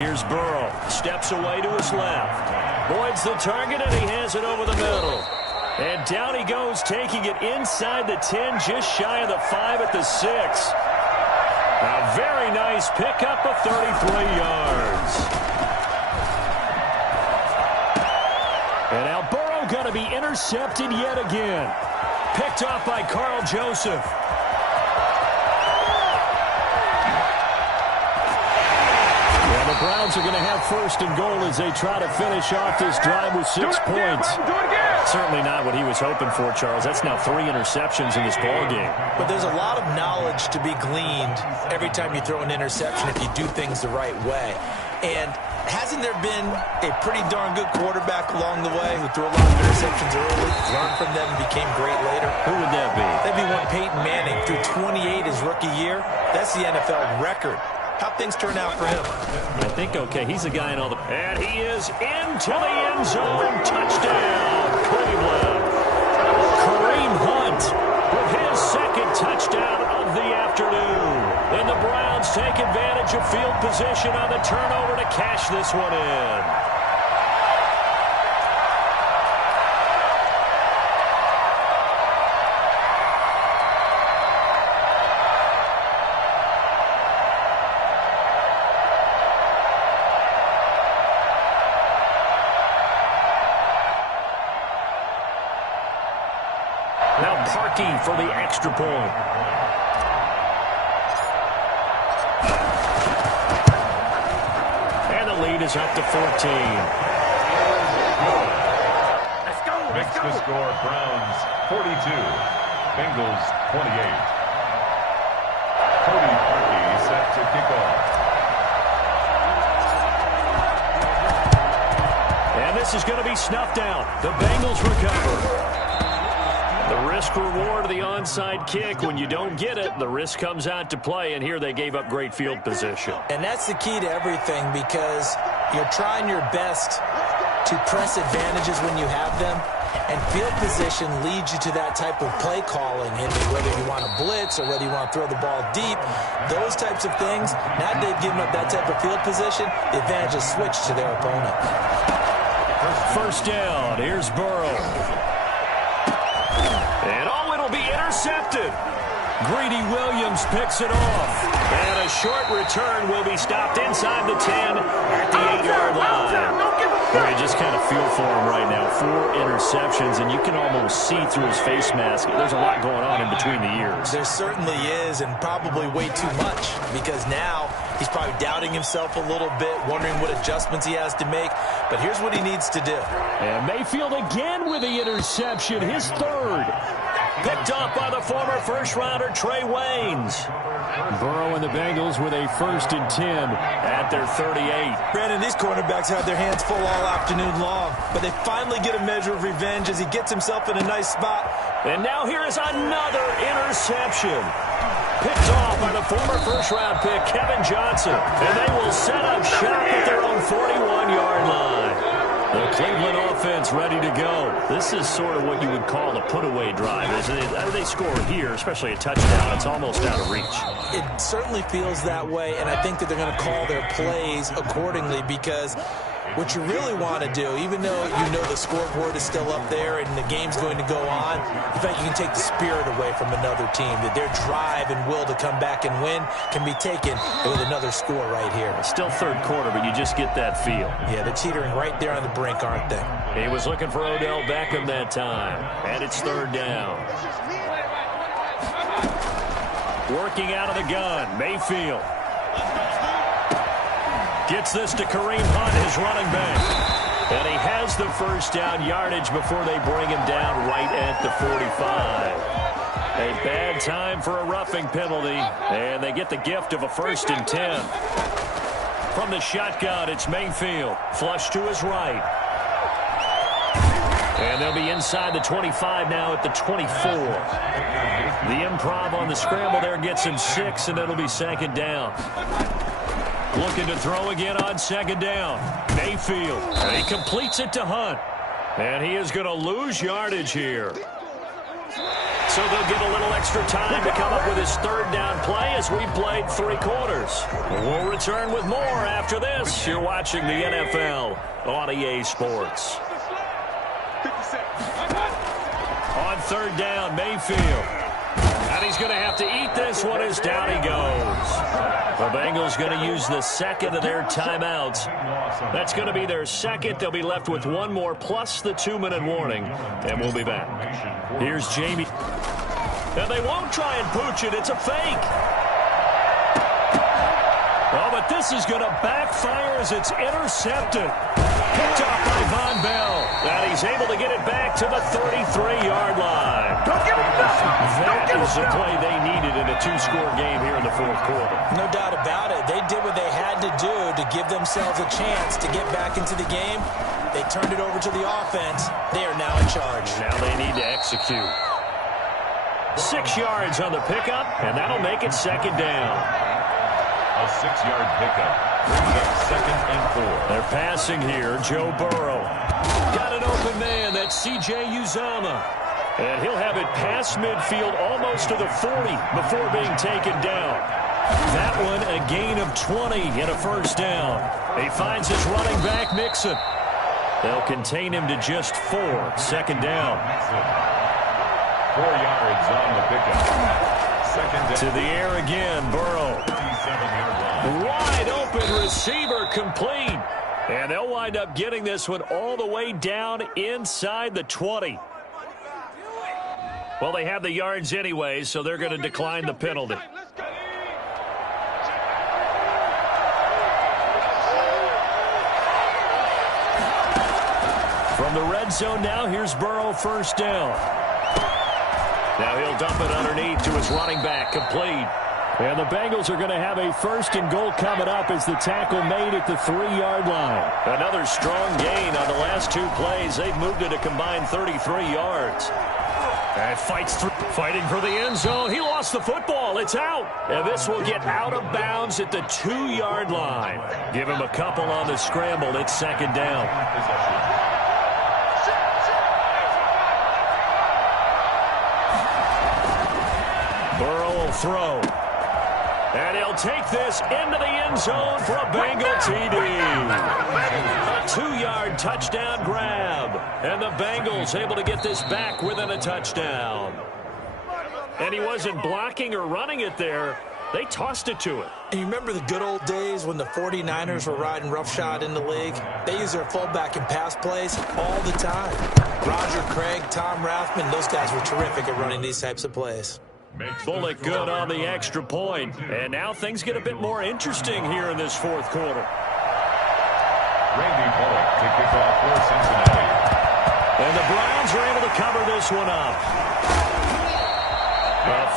Here's Burrow. Steps away to his left. Boyd's the target, and he has it over the middle. And down he goes, taking it inside the 10, just shy of the 5 at the 6. A very nice pickup of 33 yards. And now Burrow going to be intercepted yet again. Picked off by Carl Joseph. And the Browns are going to have first and goal as they try to finish off this drive with 6 points. Certainly not what he was hoping for, Charles. That's now 3 interceptions in this ballgame. But there's a lot of knowledge to be gleaned every time you throw an interception if you do things the right way. And hasn't there been a pretty darn good quarterback along the way who threw a lot of interceptions early, learned from them, and became great later? Who would that be? That'd be one Peyton Manning. Threw 28 his rookie year. That's the NFL record. How'd things turn out for him? I think okay. He's a guy in all the... And he is into the end zone. Touchdown, Cleveland. Kareem Hunt with his second touchdown of the afternoon. And the Browns take advantage of field position on the turnover to cash this one in. Now Parkey for the extra point. And the lead is up to 14. Let's go. Makes the score Browns 42, Bengals 28. Cody Parkey set to kick off. And this is going to be snuffed out. The Bengals recover. The risk-reward of the onside kick, when you don't get it, the risk comes out to play, and here they gave up great field position. And that's the key to everything, because you're trying your best to press advantages when you have them, and field position leads you to that type of play calling, and whether you want to blitz or whether you want to throw the ball deep, those types of things, now that they've given up that type of field position, the advantage is switched to their opponent. First down, here's Burrow. And oh, it'll be intercepted. Greedy Williams picks it off. And a short return will be stopped inside the 10 at the 8-yard line. Boy, you just kind of feel for him right now. 4 interceptions, and you can almost see through his face mask. There's a lot going on in between the ears. There certainly is, and probably way too much, because now he's probably doubting himself a little bit, wondering what adjustments he has to make. But here's what he needs to do. And Mayfield again with the interception, his 3rd. Picked off by the former first-rounder Trey Waynes. Burrow and the Bengals with a 1st and 10 at their 38. Brandon, these cornerbacks had their hands full all afternoon long, but they finally get a measure of revenge as he gets himself in a nice spot. And now here is another interception. Picked off by the former first-round pick, Kevin Johnson. And they will set up shop at their own 41-yard line. The Cleveland offense ready to go. This is sort of what you would call a put-away drive. As they score here, especially a touchdown, it's almost out of reach. It certainly feels that way, and I think that they're going to call their plays accordingly, because what you really want to do, even though you know the scoreboard is still up there and the game's going to go on, in fact, you can take the spirit away from another team, that their drive and will to come back and win can be taken with another score right here. It's still 3rd quarter, but you just get that feel. Yeah, they're teetering right there on the brink, aren't they? He was looking for Odell Beckham that time, and it's 3rd down. Working out of the gun, Mayfield. Gets this to Kareem Hunt, his running back. And he has the first down yardage before they bring him down right at the 45. A bad time for a roughing penalty, and they get the gift of a 1st and 10. From the shotgun, it's Mayfield. Flush to his right. And they'll be inside the 25 now at the 24. The improv on the scramble there gets him 6, and it'll be 2nd down. Looking to throw again on 2nd down. Mayfield. And he completes it to Hunt. And he is going to lose yardage here. So they'll get a little extra time to come up with his third down play as we played 3 quarters. We'll return with more after this. You're watching the NFL on EA Sports. On third down, Mayfield. And he's going to have to eat this one as down he goes. The Bengals going to use the second of their timeouts. That's going to be their second. They'll be left with one more plus the 2-minute warning. And we'll be back. Here's Jamie. And they won't try and pooch it. It's a fake. Oh, but this is going to backfire as it's intercepted. Picked off by Von Bell. And he's able to get it back to the 33-yard line. Don't give him nothing. That is the play they needed in a 2-score game here in the fourth quarter. No doubt about it. They did what they had to do to give themselves a chance to get back into the game. They turned it over to the offense. They are now in charge. Now they need to execute. 6 yards on the pickup, and that'll make it second down. A 6-yard pickup brings up 2nd and 4. They're passing here. Joe Burrow. Got an open man. That's C.J. Uzomah. And he'll have it past midfield almost to the 40 before being taken down. That one a gain of 20 and a first down. He finds his running back, Mixon. They'll contain him to just 4. Second down. 4 yards on the pickup. Second down. To the air again, Burrow. 37-yard line. Wide open receiver complete. And they'll wind up getting this one all the way down inside the 20. Well, they have the yards anyway, so they're going to decline the penalty. From the red zone now, here's Burrow, first down. Now he'll dump it underneath to his running back, complete. And the Bengals are going to have a first and goal coming up as the tackle made at the 3-yard line. Another strong gain on the last 2 plays. They've moved it a combined 33 yards. And fighting for the end zone. He lost the football. It's out. And this will get out of bounds at the 2-yard line. Give him a couple on the scramble. It's second down. Burrow will throw. And he'll take this into the end zone for a Bengal TD. A 2-yard touchdown grab. And the Bengals able to get this back within a touchdown. And he wasn't blocking or running it there. They tossed it to him. And you remember the good old days when the 49ers were riding roughshod in the league? They use their fullback in pass plays all the time. Roger Craig, Tom Rathman, those guys were terrific at running these types of plays. Bullock good on the extra point. And now things get a bit more interesting here in this fourth quarter. Randy Bullock to kick off for Cincinnati. And the Browns are able to cover this one up.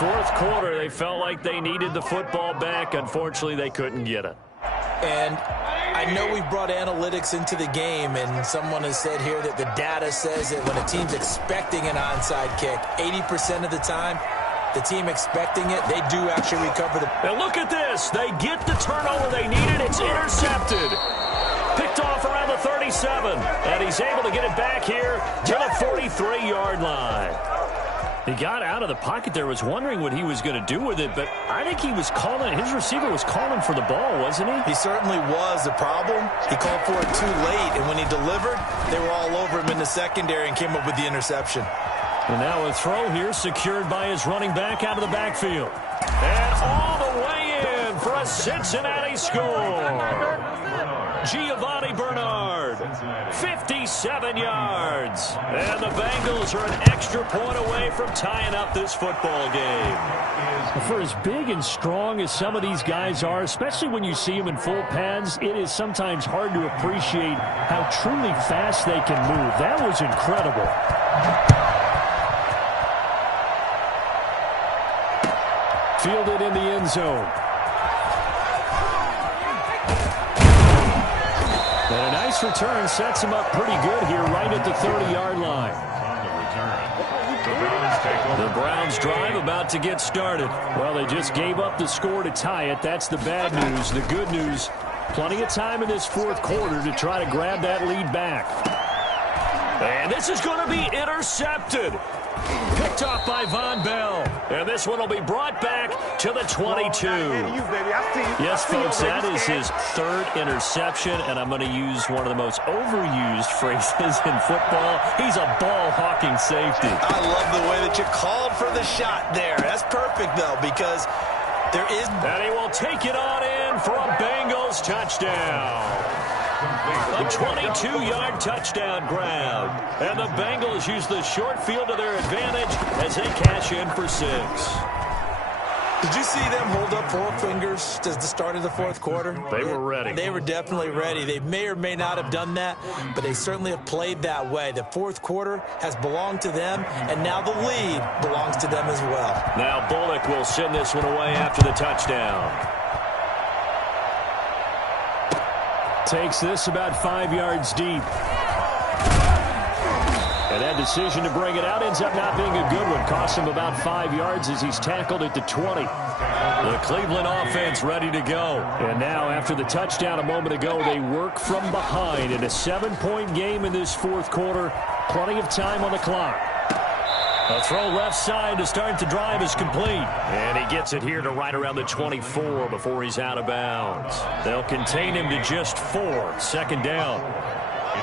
Fourth quarter, they felt like they needed the football back. Unfortunately, they couldn't get it. And I know we brought analytics into the game, and someone has said here that the data says that when a team's expecting an onside kick, 80% of the time, the team expecting it, they do actually recover the... Now look at this. They get the turnover they needed. It's intercepted. Picked off around the 37. And he's able to get it back here to the 43-yard line. He got out of the pocket there, was wondering what he was going to do with it, but I think he was calling, his receiver was calling for the ball, wasn't he? He certainly was. The problem, he called for it too late, and when he delivered, they were all over him in the secondary and came up with the interception. And now a throw here secured by his running back out of the backfield. And all the way in for a Cincinnati score. Giovanni Bernard, 57 yards. And the Bengals are an extra point away from tying up this football game. For as big and strong as some of these guys are, especially when you see them in full pads, it is sometimes hard to appreciate how truly fast they can move. That was incredible. Fielded in the end zone. And a nice return sets him up pretty good here right at the 30-yard line. The Browns drive about to get started. Well, they just gave up the score to tie it. That's the bad news. The good news, plenty of time in this fourth quarter to try to grab that lead back. And this is going to be intercepted. Picked off by Von Bell. And this one will be brought back to the 22. Yes, folks, that is his third interception, and I'm going to use one of the most overused phrases in football. He's a ball-hawking safety. I love the way that you called for the shot there. That's perfect, though, because there is... And he will take it on in for a Bengals touchdown. A 22-yard touchdown grab. And the Bengals use the short field to their advantage as they cash in for 6. Did you see them hold up 4 fingers at the start of the fourth quarter? They were ready. They were definitely ready. They may or may not have done that, but they certainly have played that way. The fourth quarter has belonged to them, and now the lead belongs to them as well. Now Bullock will send this one away after the touchdown. Takes this about 5 yards deep. And that decision to bring it out ends up not being a good one. Costs him about 5 yards as he's tackled at the 20. The Cleveland offense ready to go. And now after the touchdown a moment ago, they work from behind in a 7-point game in this fourth quarter. Plenty of time on the clock. A throw left side to start the drive is complete. And he gets it here to right around the 24 before he's out of bounds. They'll contain him to just 4. Second down.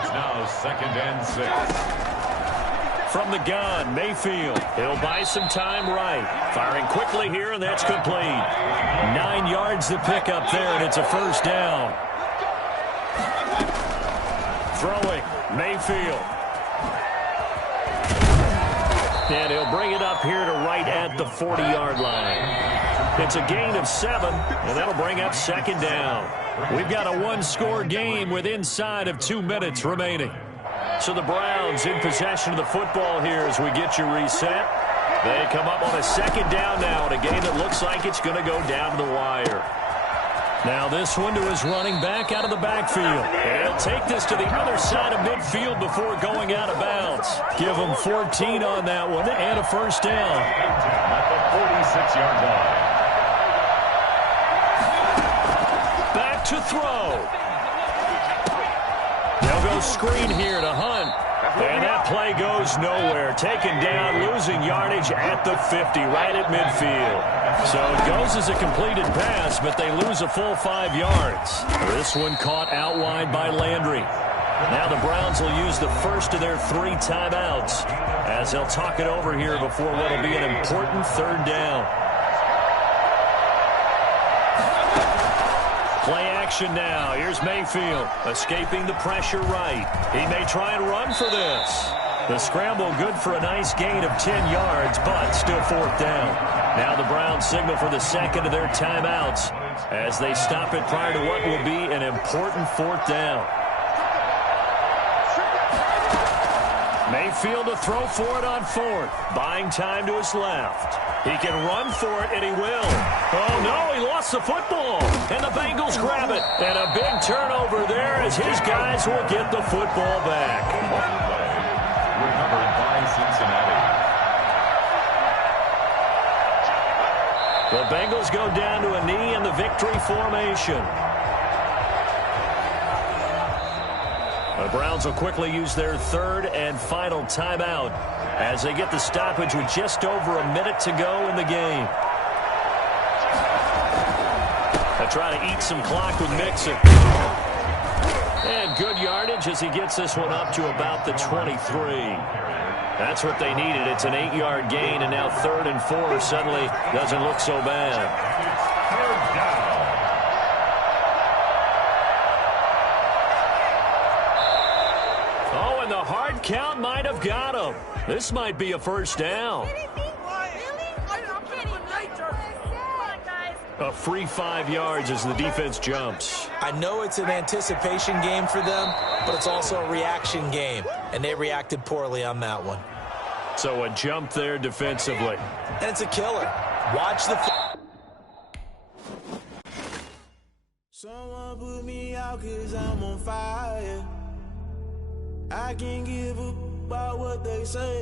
It's now 2nd and 6. From the gun, Mayfield. He'll buy some time right. Firing quickly here, and that's complete. 9 yards to pick up there, and it's a first down. Throwing, Mayfield. And he'll bring it up here to right at the 40-yard line. It's a gain of 7, and that'll bring up second down. We've got a one-score game with inside of 2 minutes remaining. So the Browns in possession of the football here as we get you reset. They come up on a second down now in a game that looks like it's going to go down to the wire. Now this one to his running back out of the backfield. And he'll take this to the other side of midfield before going out of bounds. Give him 14 on that one and a first down. At the 46-yard line. Back to throw. They'll go screen here to Hunt. And that play goes nowhere. Taken down, losing yardage at the 50, right at midfield. So it goes as a completed pass, but they lose a full 5 yards. This one caught out wide by Landry. Now the Browns will use the first of their 3 timeouts as they'll talk it over here before what will be an important third down. Play action now. Here's Mayfield escaping the pressure right. He may try and run for this. The scramble good for a nice gain of 10 yards, but still fourth down. Now the Browns signal for the second of their timeouts as they stop it prior to what will be an important fourth down. Mayfield to throw for it on fourth. Buying time to his left. He can run for it, and he will. Oh, no, he lost the football. And the Bengals grab it. And a big turnover there as his guys will get the football back. Recovered by Cincinnati. The Bengals go down to a knee in the victory formation. The Browns will quickly use their third and final timeout as they get the stoppage with just over a minute to go in the game. They try to eat some clock with Mixon. And good yardage as he gets this one up to about the 23. That's what they needed. It's an 8-yard gain, and now 3rd and 4 suddenly doesn't look so bad. Third down. Oh, and the hard count might have got him. This might be a first down. A free 5 yards as the defense jumps. I know it's an anticipation game for them, but it's also a reaction game, and they reacted poorly on that one. So a jump there defensively. And it's a killer. Watch the... Someone put me out 'cause I'm on fire. I can't give up about what they say.